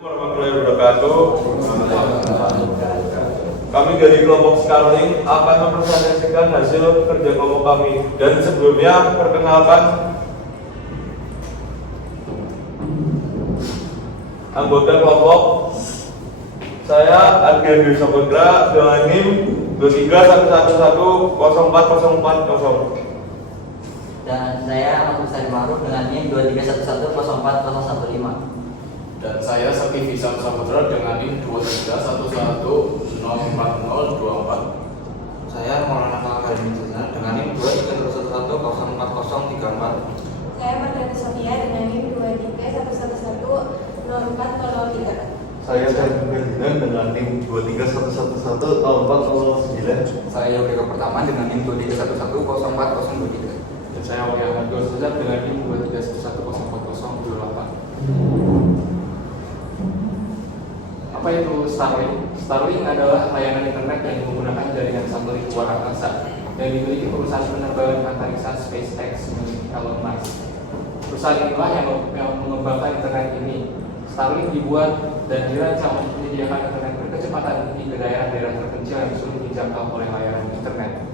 Warahmatullahi wabarakatuh. Kami dari kelompok Starling akan mempresentasikan hasil kerja kelompok kami. Dan sebelumnya perkenalkan anggota kelompok. Saya Arga Dwi Saputra dengan NIM 2311104040. Dan saya Ahmad Musari Ma'ruf dengan NIM 2311040015. Dan saya Sakti Fisam Saputra dengan NIM 2311104024. Saya Maulana Kalkarini Jazna dengan NIM 2311104034. Saya Mardani Sofia dengan NIM 2311104003. Saya Ferdinand dengan NIM 23111409. Saya Yoga Pertama dengan NIM 23110403. Dan saya Wali Ahmad Gosuzat dengan NIM 2311104028. Apa itu Starlink? Starlink adalah layanan internet yang menggunakan jaringan satelit luar angkasa yang dimiliki perusahaan penerbangan antariksa SpaceX milik Elon Musk. Perusahaan inilah yang mengembangkan internet ini. Starlink dibuat dan dirancang untuk menyediakan internet berkecepatan tinggi ke daerah-daerah terpencil yang sulit dijangkau oleh layanan internet.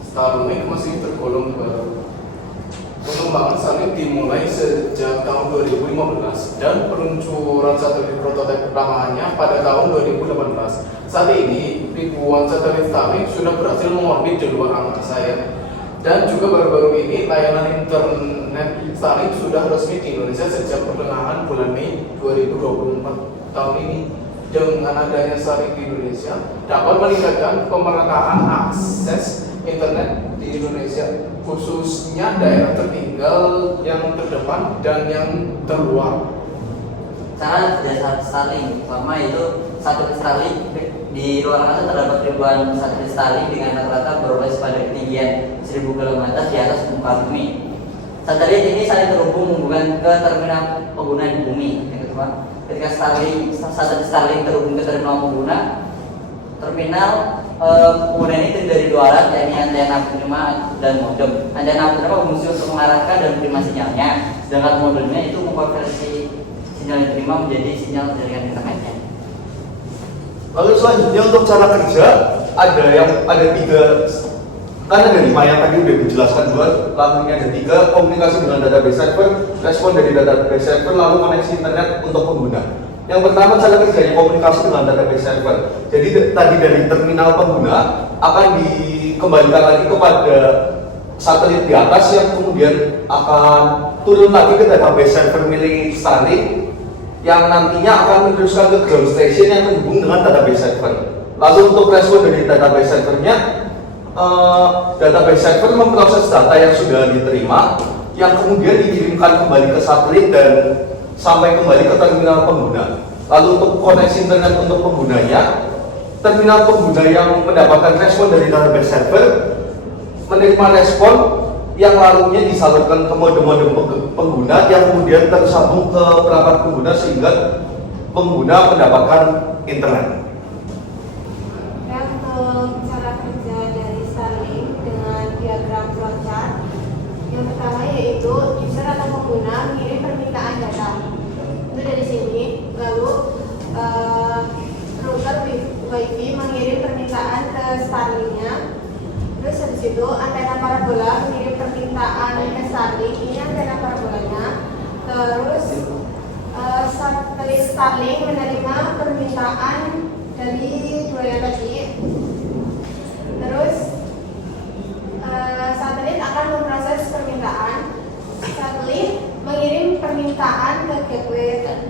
Starlink masih tergolong baru. Pengembangan Starlink dimulai sejak tahun 2015 dan peluncuran satelit prototipe pertamanya pada tahun 2018. Saat ini, ribuan satelit Starlink sudah berhasil mengorbit di luar angkasa ya. Dan juga baru-baru ini layanan internet Starlink sudah resmi di Indonesia sejak pertengahan bulan Mei 2024 tahun ini. Dengan adanya Starlink di Indonesia dapat meningkatkan pemerataan akses internet di Indonesia, khususnya daerah tertinggal, yang terdepan dan yang terluar. Cara kerja Starlink, pertama itu satelit Starlink di luar angkasa terdapat ribuan satelit Starlink dengan rata-rata beroperasi pada ketinggian 1000 km di atas muka bumi. Satelit ini saling terhubung menghubungkan ke terminal pengguna di bumi. Yang kedua, ketika satelit Starlink terhubung ke terminal pengguna, terminal pengguna ini terdiri dari dua alat, yakni antena penerima dan modem. Antena penerima berfungsi untuk mengarahkan dan menerima sinyalnya, sedangkan modemnya itu mengkonversi sinyal yang diterima menjadi sinyal jaringan internetnya. Lalu selanjutnya untuk cara kerja ada tiga, kan ada 5 yang tadi udah dijelaskan dua. Lalu ini ada 3: komunikasi dengan database server, respon dari database server, lalu koneksi internet untuk pengguna. Yang pertama, cara kerjanya komunikasi dengan database server. Jadi tadi dari terminal pengguna akan dikembalikan lagi kepada satelit di atas yang kemudian akan turun lagi ke database server milik Starlink yang nantinya akan meneruskan ke ground station yang terhubung dengan database server. Lalu untuk respon dari database servernya, database server memproses data yang sudah diterima yang kemudian dikirimkan kembali ke satelit dan sampai kembali ke terminal pengguna. Lalu untuk koneksi internet untuk penggunanya, terminal pengguna yang mendapatkan respon dari database server menerima respon yang lalunya disalurkan ke modem-modem pengguna yang kemudian tersambung ke perangkat pengguna sehingga pengguna mendapatkan internet. Dan untuk cara kerja dari Starlink dengan diagram flowchart, yang pertama yaitu user atau pengguna mengirim permintaan data. Itu dari sini. Lalu router Wi-Fi mengirim permintaan ke Starlink-nya. Terus habis itu antena parabola mengirim permintaan ke Starlink, ini antena parabolanya. Terus satelit Starlink menerima permintaan dari dua yang tadi. Terus satelit akan memproses permintaan. Satelit mengirim permintaan ke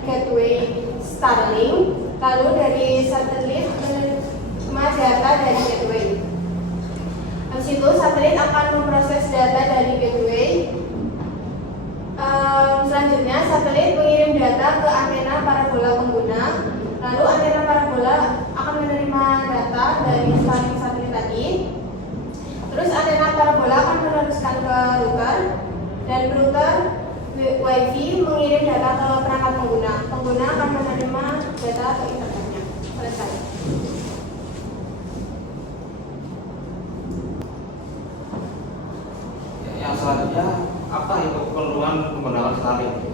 gateway Starlink, lalu dari satelit menerima data dari gateway. Habis itu satelit akan memproses data dari gateway. Selanjutnya satelit mengirim data ke antena parabola pengguna. Lalu antena parabola akan menerima data dari Starlink satelit tadi. Terus antena parabola akan meneruskan ke router, dan router Wi-Fi mengirim data ke perangkat pengguna. Pengguna akan menerima data ke internetnya. Selesai. Yang selanjutnya, apa itu keperluan menggunakan Starlink?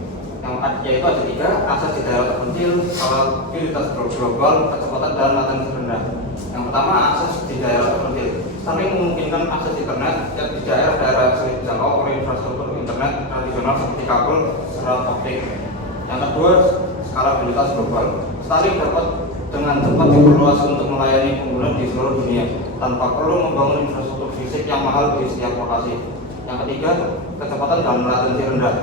yaitu ada 3, akses di daerah terpencil, volatilitas global, kecepatan dan latensi rendah. Yang pertama, akses di daerah terpencil. Starlink memungkinkan akses internet di daerah-daerah sulit dijangkau oleh infrastruktur internet tradisional seperti kabel serat optik. Yang kedua, skalabilitas global. Starlink dapat dengan cepat diperluas untuk melayani pengguna di seluruh dunia tanpa perlu membangun infrastruktur fisik yang mahal di setiap lokasi. Yang ketiga, kecepatan dan latensi rendah.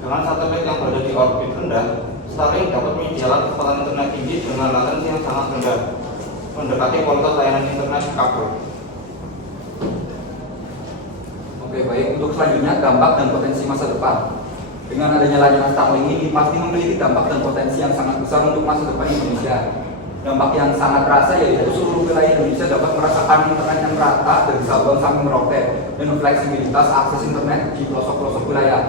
Dengan satelit yang berada di orbit rendah, Starlink dapat menyediakan kecepatan internet tinggi dengan latensi yang sangat rendah, mendekati kualitas layanan internet kabel. Oke, baik. Untuk selanjutnya, dampak dan potensi masa depan. Dengan adanya layanan Starlink ini pasti memiliki dampak dan potensi yang sangat besar untuk masa depan Indonesia. Dampak yang sangat terasa yaitu seluruh wilayah Indonesia dapat merasakan internet yang merata dari Sabang sampai Merauke dengan fleksibilitas akses internet di pelosok-pelosok wilayah.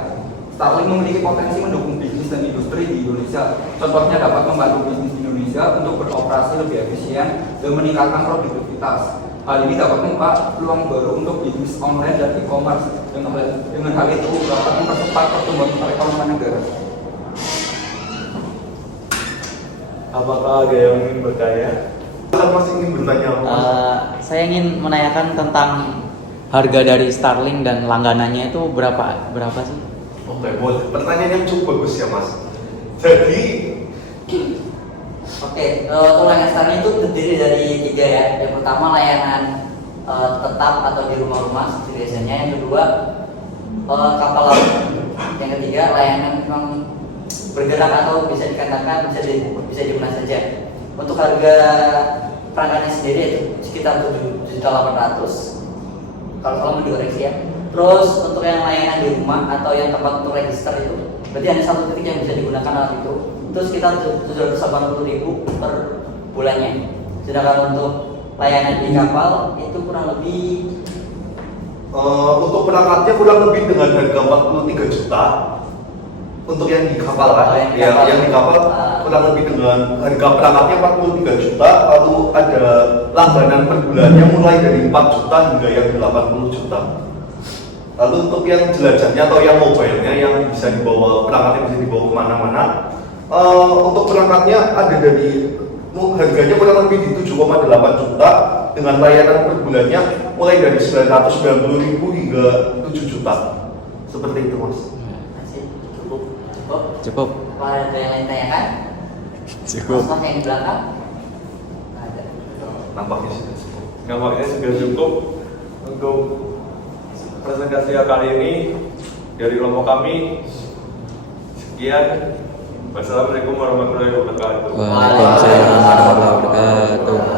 Starlink memiliki potensi mendukung bisnis dan industri di Indonesia. Contohnya dapat membantu bisnis Indonesia untuk beroperasi lebih efisien dan meningkatkan produktivitas. Hal ini dapat membuka peluang baru untuk bisnis online dan e-commerce. Dengan hal itu dapat mempercepat pertumbuhan perekonomian negara. Apakah ada yang ingin bertanya? Saya masih ingin bertanya apa? Saya ingin menanyakan tentang harga dari Starlink dan langganannya itu berapa sih? Oke, boleh. Pertanyaan yang cukup bagus ya, Mas. Jadi, Oke, untuk layanan Starlink itu terdiri dari 3 ya. Yang pertama layanan tetap atau di rumah-rumah seperti biasanya. Yang kedua kapal laut. Yang ketiga layanan memang bergerak atau bisa dikatakan bisa di mana saja. Untuk harga perangkatnya sendiri itu sekitar 7.800.000 kalau mau dikoreksi ya. Terus untuk yang layanan di rumah atau yang tempat untuk register itu berarti ada 1 titik yang bisa digunakan alat itu sekitar 780.000 per bulannya. Sedangkan untuk layanan di kapal itu kurang lebih untuk perangkatnya kurang lebih dengan harga 43 juta. Untuk yang di kapal kan? Yang di kapal kurang lebih dengan harga perangkatnya 43 juta. Lalu ada langganan per bulannya mulai dari 4 juta hingga yang 80 juta. Lalu untuk yang jelajahnya atau yang mobilenya yang bisa dibawa, perangkatnya bisa dibawa kemana-mana. Untuk perangkatnya ada dari harganya kurang lebih di 7,8 juta dengan layanan per bulannya mulai dari 990.000 hingga 7 juta. Seperti itu, Mas. cukup. Apa ada yang lain tanyakan? Cukup. Mas yang di belakang? Ada. Nampaknya sudah cukup. Nampaknya sudah cukup untuk presentasi kali ini dari kelompok kami. Sekian. Wassalamualaikum warahmatullahi wabarakatuh. Waalaikumsalam warahmatullahi wabarakatuh.